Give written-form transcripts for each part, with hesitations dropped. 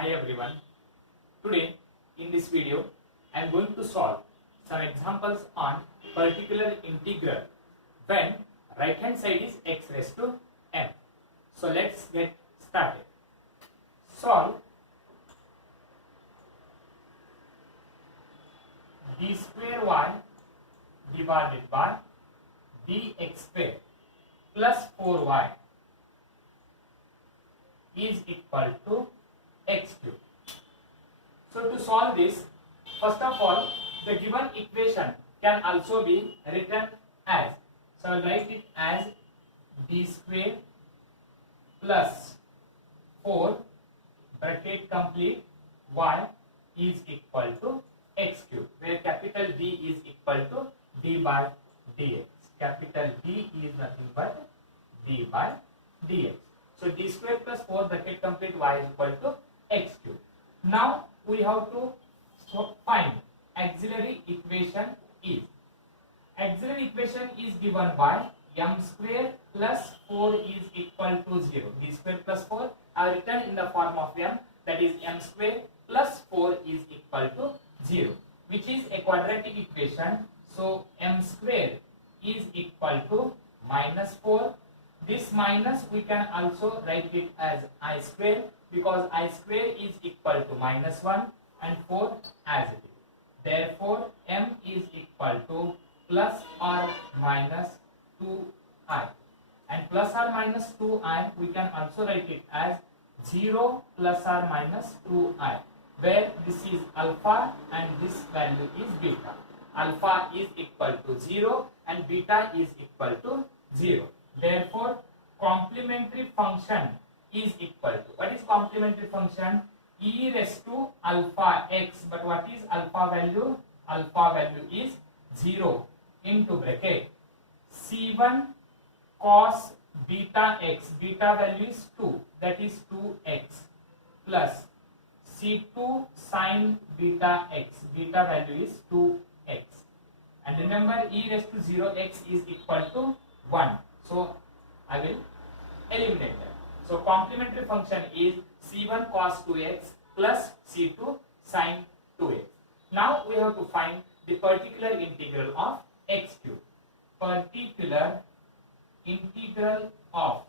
Hi everyone. Today in this video I am going to solve some examples on particular integral when right hand side is x raised to m. So let's get started. Solve d square y divided by dx square plus 4y is equal to x cube. So to solve this, first of all, the given equation can also be written as, so I will write it as d square plus 4 bracket complete y is equal to x cube, where capital D is equal to d by dx. Capital D is nothing but d by dx. So d square plus 4 bracket complete y is equal to x cube. Now we have to find auxiliary equation is. Auxiliary equation is given by m square plus 4 is equal to 0. D square plus 4 are written in the form of m, that is m square plus 4 is equal to 0, which is a quadratic equation. So m square is equal to minus 4. This minus we can also write it as I square, because I square is equal to minus 1 and 4 as it is. Therefore m is equal to plus or minus 2i, and plus or minus 2i we can also write it as 0 plus or minus 2i, where this is alpha and this value is beta. Alpha is equal to 0 and beta is equal to 0. Therefore complementary function is equal to, what is complementary function? E raised to alpha x, but what is alpha value? Alpha value is 0 into bracket c1 cos beta x, beta value is 2, that is 2x, plus c2 sin beta x, beta value is 2x. And remember, e raised to 0x is equal to 1. So I will eliminate that. So complementary function is c1 cos 2x plus c2 sin 2x. Now we have to find the particular integral of x cube. Particular integral of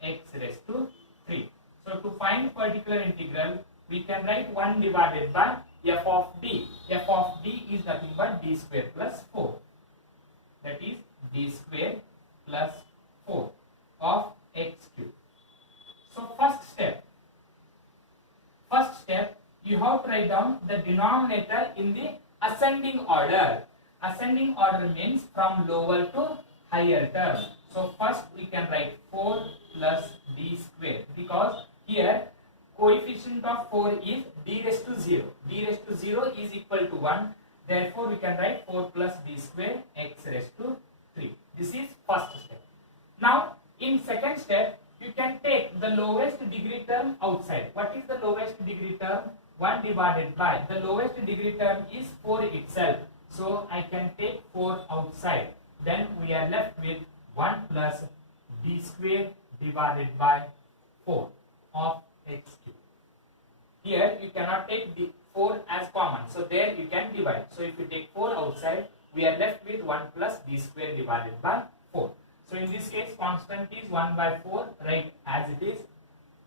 x raised to 3. So to find particular integral, we can write 1 divided by f of d. F of d is nothing but d square plus 4. That is d square plus 4 of x cube. So first step, you have to write down the denominator in the ascending order. Ascending order means from lower to higher term. So first we can write 4 plus d square, because here coefficient of 4 is d raised to 0. D raised to 0 is equal to 1. Therefore we can write 4 plus d square x raised to 3. This is first step. Now in second step, you can take the lowest degree term outside. What is the lowest degree term? 1 divided by, the lowest degree term is 4 itself. So I can take 4 outside. Then we are left with 1 plus d square divided by 4 of x cube. Here you cannot take the 4 as common, so there you can divide. So if you take 4 outside, we are left with 1 plus d square divided by 4. So in this case constant is 1 by 4, write as it is.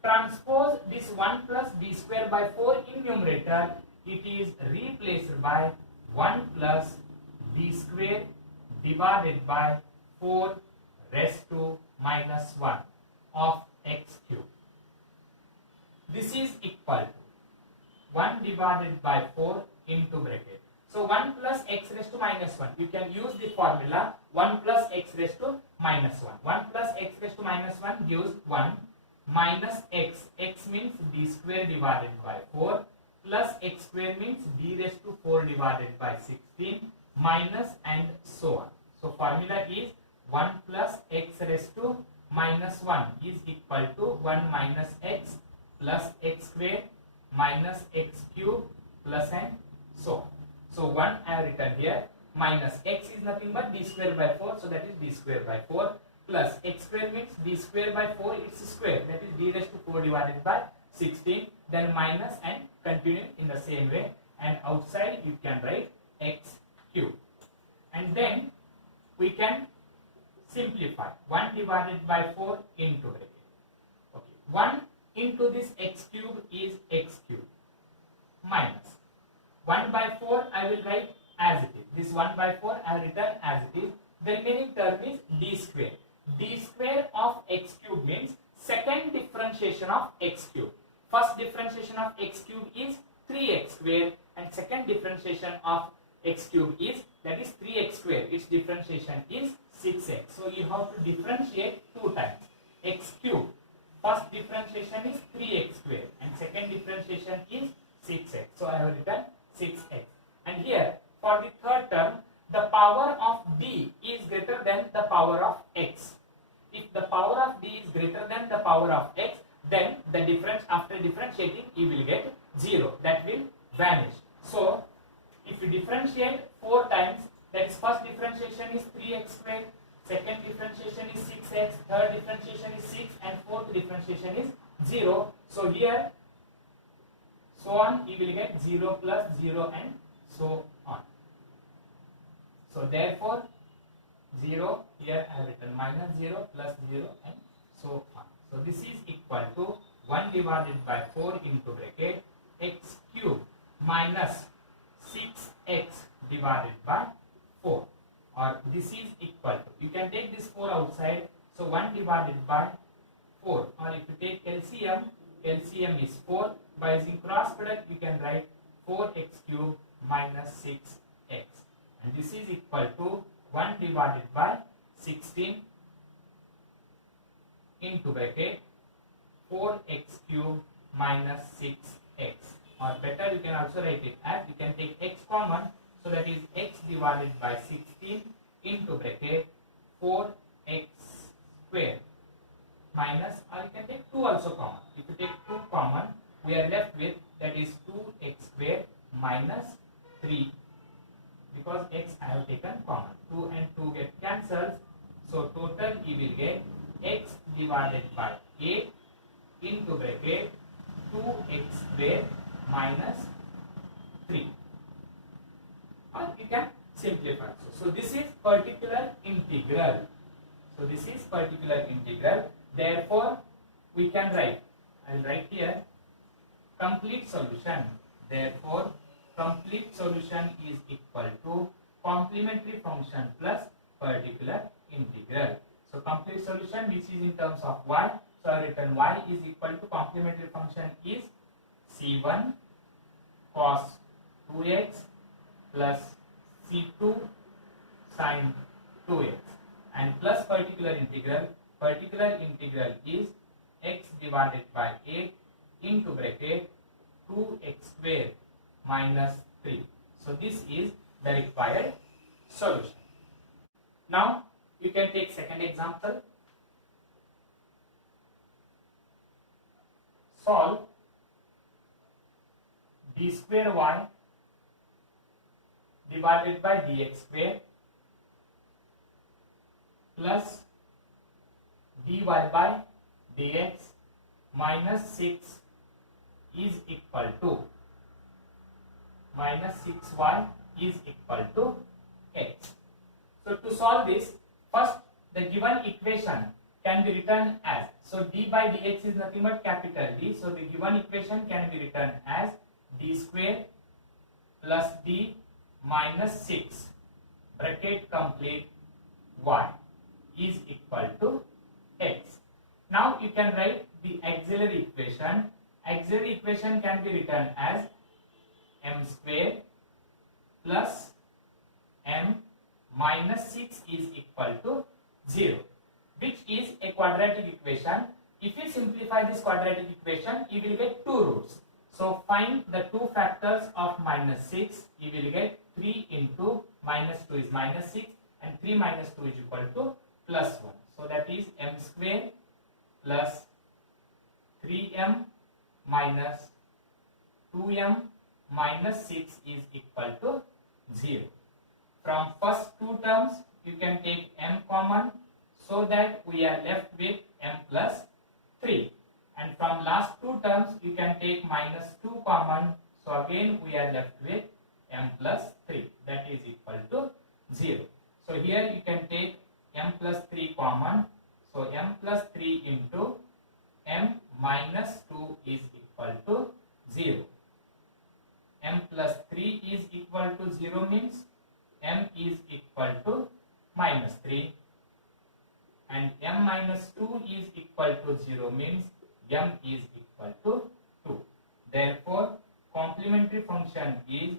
Transpose this 1 plus d square by 4 in numerator, it is replaced by 1 plus d square divided by 4 raised to minus 1 of x cube. This is equal to 1 divided by 4 into bracket. So 1 plus x raised to minus 1. You can use the formula 1 plus x raised to minus 1. 1 plus x raised to minus 1 gives 1 minus x. X means d square divided by 4 plus x square means d raised to 4 divided by 16 minus and so on. So formula is 1 plus x raised to minus 1 is equal to 1 minus x plus x square minus x cube plus and so on. So 1 I have written here, minus x is nothing but d square by 4, so that is d square by 4 plus x square means d square by 4, its square, that is d raised to 4 divided by 16, then minus and continue in the same way, and outside you can write x cube. And then we can simplify 1 divided by 4 into bracket. Okay, 1 into this x cube is x cube minus 1 by 4 I will write as it is. This 1 by 4 I will written as it is. The remaining term is d square. D square of x cube means second differentiation of x cube. First differentiation of x cube is 3x square, and second differentiation of x cube is, that is 3x square. Its differentiation is 6x. So you have to differentiate 2 times. X cube, first differentiation is 3x square and second differentiation is 6x. So I have written 6x. And here for the third term, the power of d is greater than the power of x. If the power of d is greater than the power of x, then the difference after differentiating you will get 0. That will vanish. So if you differentiate 4 times, that is first differentiation is 3x square, second differentiation is 6x, third differentiation is 6, and fourth differentiation is 0. So here, so on, you will get 0 plus 0 and so on. So therefore 0, here I have written minus 0 plus 0 and so on. So this is equal to 1 divided by 4 into bracket x cube minus 6x divided by 4, or this is equal to, you can take this 4 outside, so 1 divided by 4, or if you take LCM is 4. By using cross product you can write 4x cube minus 6x, and this is equal to 1 divided by 16 into bracket 4x cube minus 6x, or better you can also write it as, you can take x common, so that is x divided by 16 into bracket 4x square minus, or you can take 2 also common. If you take 2 common, we are left with, that is 2x square minus 3, because x I have taken common. 2 and 2 get cancelled, so total you will get x divided by 8 into bracket 2x square minus 3, or you can simplify. So this is particular integral. So this is particular integral. Therefore we can write, I will write here complete solution. Therefore complete solution is equal to complementary function plus particular integral. So complete solution, which is in terms of y, so I written y is equal to complementary function is c1 cos 2x plus c2 sin 2x, and plus particular integral. Particular integral is x divided by 8 into bracket 2x square minus 3. So this is the required solution. Now you can take second example. Solve d square y divided by dx square plus dy by dx minus 6 is equal to minus 6y is equal to x. So to solve this, first the given equation can be written as, so d by dx is nothing but capital D, so the given equation can be written as d square plus d minus 6 bracket complete y is equal to x. Now you can write the auxiliary equation. Auxiliary equation can be written as m square plus m minus 6 is equal to 0, which is a quadratic equation. If you simplify this quadratic equation, you will get 2 roots. So find the 2 factors of minus 6. You will get 3 into minus 2 is minus 6, and 3 minus 2 is equal to plus 1. So that is m square plus 3m minus 2m minus 6 is equal to 0. From first 2 terms, you can take m common, so that we are left with m plus 3. And from from last two terms you can take minus 2 common. So again we are left with m plus 3, that is equal to 0. So here you can take m plus 3 common. So m plus 3 into m minus 2 is equal to 0. M plus 3 is equal to 0 means m is equal to minus 3, and m minus 2 is equal to 0 means m is equal to 2. Therefore, complementary function is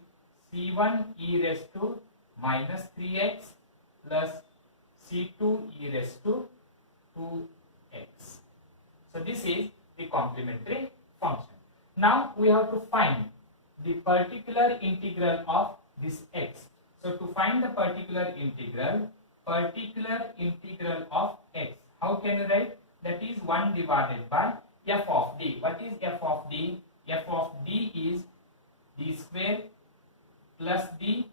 c1 e raised to minus 3x plus c2 e raised to 2x. So this is the complementary function. Now we have to find the particular integral of this x. So to find the particular integral of x, how can you write? That is 1 divided by f of d. What is f of d? F of d is d square plus d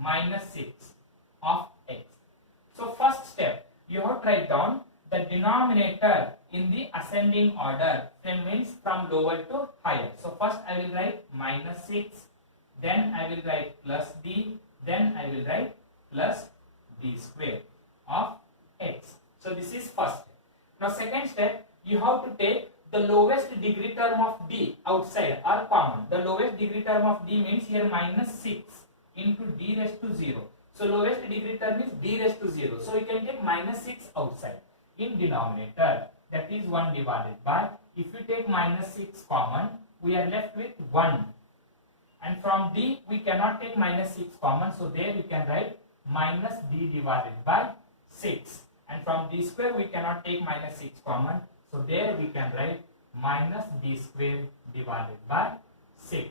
minus 6 of x. So first step, you have to write down the denominator in the ascending order, that means from lower to higher. So first I will write minus 6, then I will write plus d, then I will write plus d square of x. So this is first step. Now second step, you have to take the lowest degree term of d outside or common. The lowest degree term of d means here minus 6 into d raised to 0. So lowest degree term is d raised to 0. So you can take minus 6 outside in denominator, that is 1 divided by, if you take minus 6 common, we are left with 1. And from d we cannot take minus 6 common, so there we can write minus d divided by 6. And from d square we cannot take minus 6 common, so there we can write minus d square divided by 6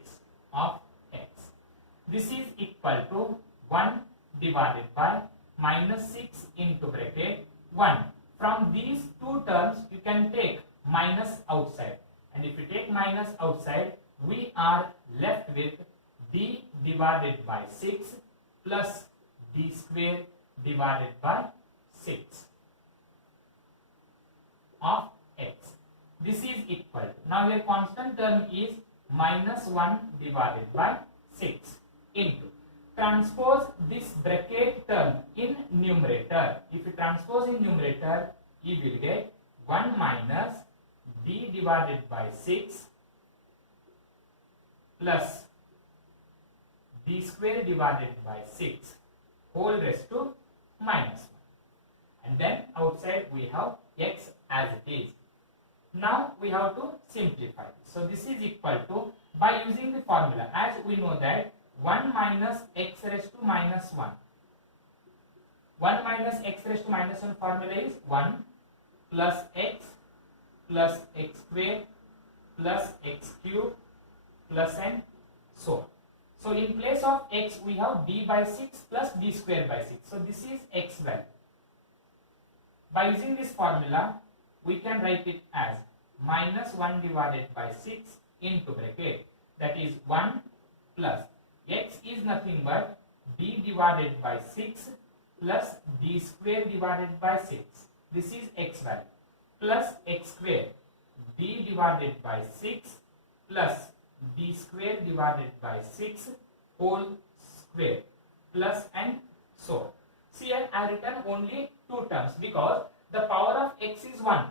of x. This is equal to 1 divided by minus 6 into bracket 1. From these two terms you can take minus outside, and if you take minus outside we are left with d divided by 6 plus d square divided by 6 of x. This is equal. Now your constant term is minus 1 divided by 6 into, transpose this bracket term in numerator. If you transpose in numerator, you will get 1 minus d divided by 6 plus d square divided by 6 whole raised to minus 1. And then outside we have x as it is. Now we have to simplify. So this is equal to, by using the formula, as we know that 1 minus x raised to minus 1. 1 minus x raised to minus 1 formula is 1 plus x square plus x cube plus and so on. So in place of x we have d by 6 plus d square by 6. So this is x value. By using this formula we can write it as minus 1 divided by 6 into bracket, that is 1 plus x is nothing but d divided by 6 plus d square divided by 6. This is x value, plus x square d divided by 6 plus d square divided by 6 whole square plus and so on. See, I have written only two terms because the power of x is 1.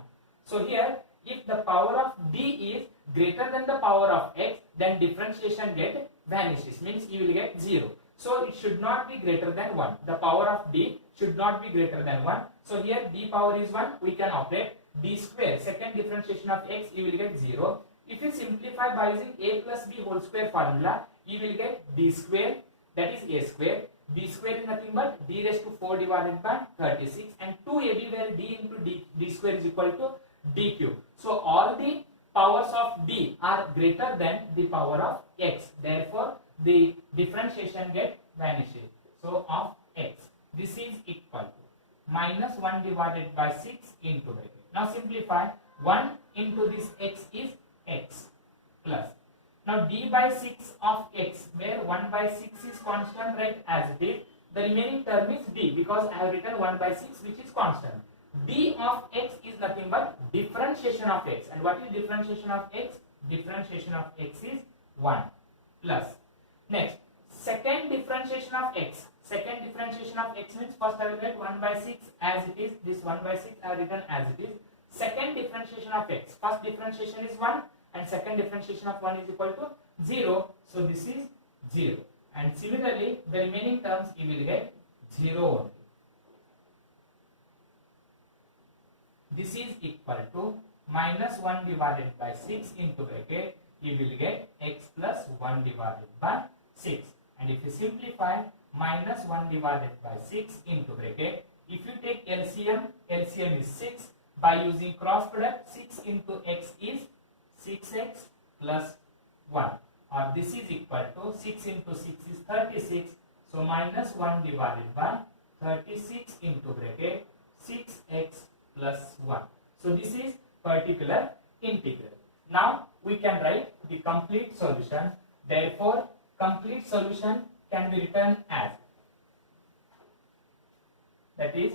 So here if the power of d is greater than the power of x, then differentiation get vanishes, means you will get 0. So it should not be greater than 1. The power of d should not be greater than 1. So here d power is 1, we can operate d square, second differentiation of x, you will get 0. If you simplify by using a plus b whole square formula, you will get d square, that is a square. D square is nothing but d raised to 4 divided by 36, and 2ab where d into d square is equal to d cube. So all the powers of d are greater than the power of x. Therefore, the differentiation get vanishes. So of x, this is equal to minus 1 divided by 6 into bracket. Now simplify. 1 into this x is x plus. Now d by 6 of x, where 1 by 6 is constant, right, as it is. The remaining term is d because I have written 1 by 6 which is constant. d of x is nothing but differentiation of x. And what is differentiation of x? Differentiation of x is 1 plus. Next, second differentiation of x. Second differentiation of x means first I will write 1 by 6 as it is. This 1 by 6 I have written as it is. Second differentiation of x. First differentiation is 1 and second differentiation of 1 is equal to 0. So this is 0. And similarly, the remaining terms you will get 0 only. This is equal to minus 1 divided by 6 into bracket. You will get x plus 1 divided by 6. And if you simplify, minus 1 divided by 6 into bracket. If you take LCM, LCM is 6. By using cross product, 6 into x is 6x plus 1. Or this is equal to 6 into 6 is 36. So minus 1 divided by 36 into bracket 6x plus 1. So this is particular integral. Now we can write the complete solution. Therefore, complete solution can be written as, that is,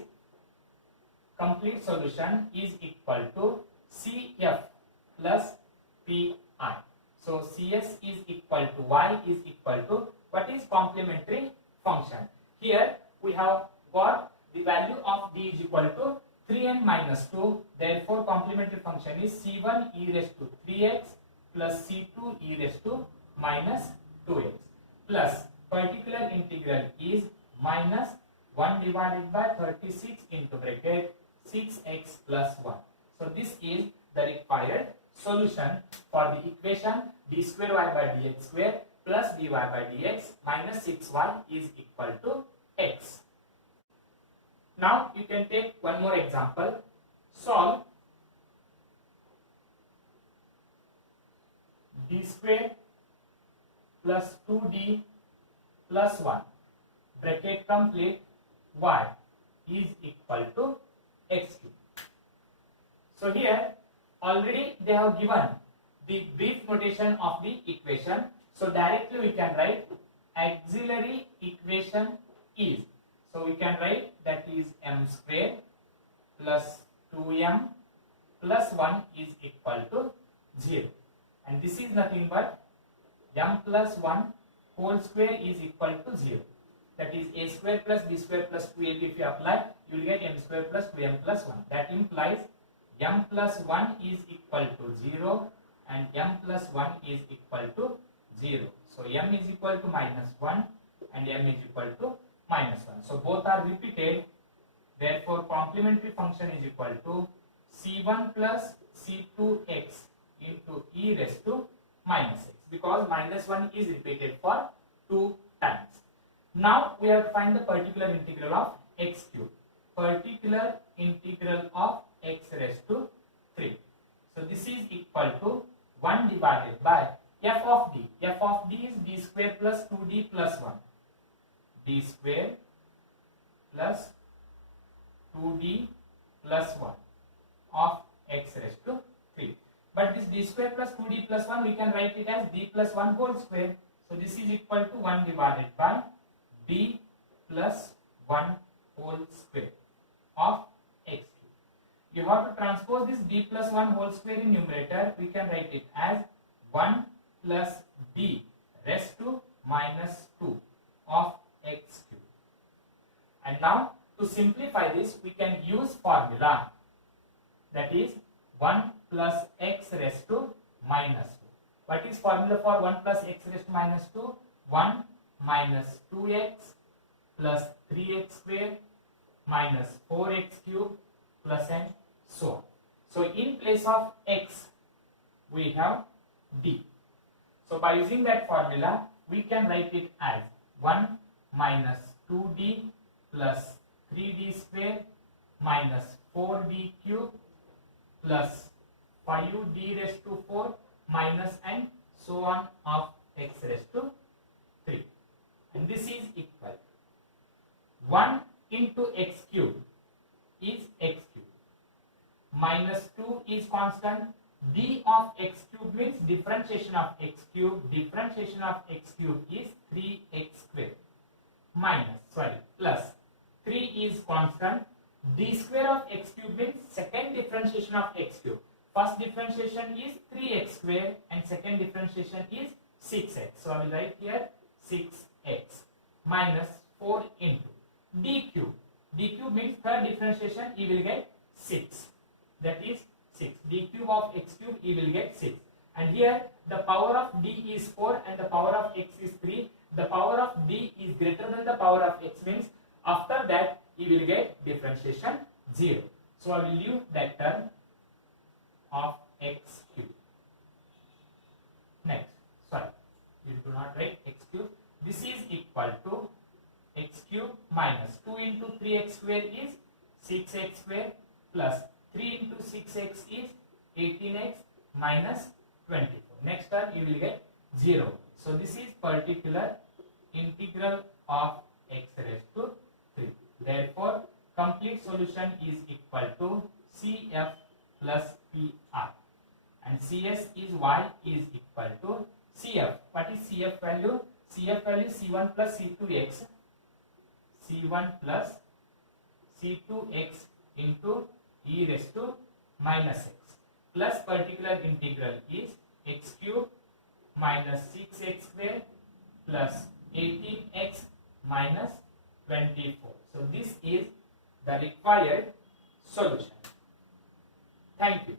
complete solution is equal to CF plus PI. So CS is equal to Y is equal to, what is complementary function? Here we have got the value of D is equal to 3n minus 2. Therefore, complementary function is C1 e raised to 3x plus C2 e raised to minus 2x plus particular integral is minus 1 divided by 36 into bracket 6x plus 1. So this is the required solution for the equation d square y by dx square plus dy by dx minus 6y is equal to x. Now you can take one more example. Solve d square plus 2d plus 1 bracket complete y is equal to x cube. So here already they have given the brief notation of the equation. So directly we can write auxiliary equation is. So we can write that is m square plus 2m plus 1 is equal to 0. And this is nothing but m plus 1 whole square is equal to 0. That is a square plus b square plus 2ab. If you apply, you will get m square plus 2m plus 1. That implies m plus 1 is equal to 0 and m plus 1 is equal to 0. So m is equal to minus 1 and m is equal to minus 1. So both are repeated. Therefore, complementary function is equal to c1 plus c2x into e raised to minus x, because minus 1 is repeated for 2 times. Now we have to find the particular integral of x cube. Particular integral of x raised to 3. So this is equal to 1 divided by f of d. F of d is d square plus 2d plus 1. D square plus 2d plus 1 of x raised to 3. But this d square plus 2d plus 1 we can write it as d plus 1 whole square. So this is equal to 1 divided by d plus 1 whole square of x cube. You have to transpose this d plus 1 whole square in numerator. We can write it as 1 plus d raised to minus 2 of x cube. And now to simplify this, we can use formula, that is 1 plus x raised to minus 2. What is formula for 1 plus x raised to minus 2? 1 minus 2x plus 3x square minus 4x cube plus and so on. So in place of x we have d. So by using that formula we can write it as 1 minus 2d plus 3d square minus 4d cube plus 5d raised to 4 minus and so on of x raised to 3. And this is equal to 1 into x cube is x cube. Minus 2 is constant. D of x cube means differentiation of x cube. Differentiation of x cube is 3x square. Minus, plus 3 is constant. d square of x cube means second differentiation of x cube. First differentiation is 3x square and second differentiation is 6x. So I will write here 6x minus 4 into d cube. D cube means third differentiation, you will get 6. That is 6. D cube of x cube, you will get 6. And here the power of d is 4 and the power of x is 3. The power of d is greater than the power of x means after that you will get differentiation 0. So I will leave that term of x cube. Next, sorry, you do not write x cube. This is equal to x cube minus 2 into 3x square is 6x square plus 3 into 6x is 18x minus 24. Next term you will get 0. So this is particular integral of x raised to 3. Therefore, complete solution is equal to CF plus PR. And CS is y is equal to CF. What is CF value? CF value is C1 plus C2x. C1 plus C2x into e raised to minus x plus particular integral is x cube minus 6x square plus 18x minus 24. So this is the required solution. Thank you.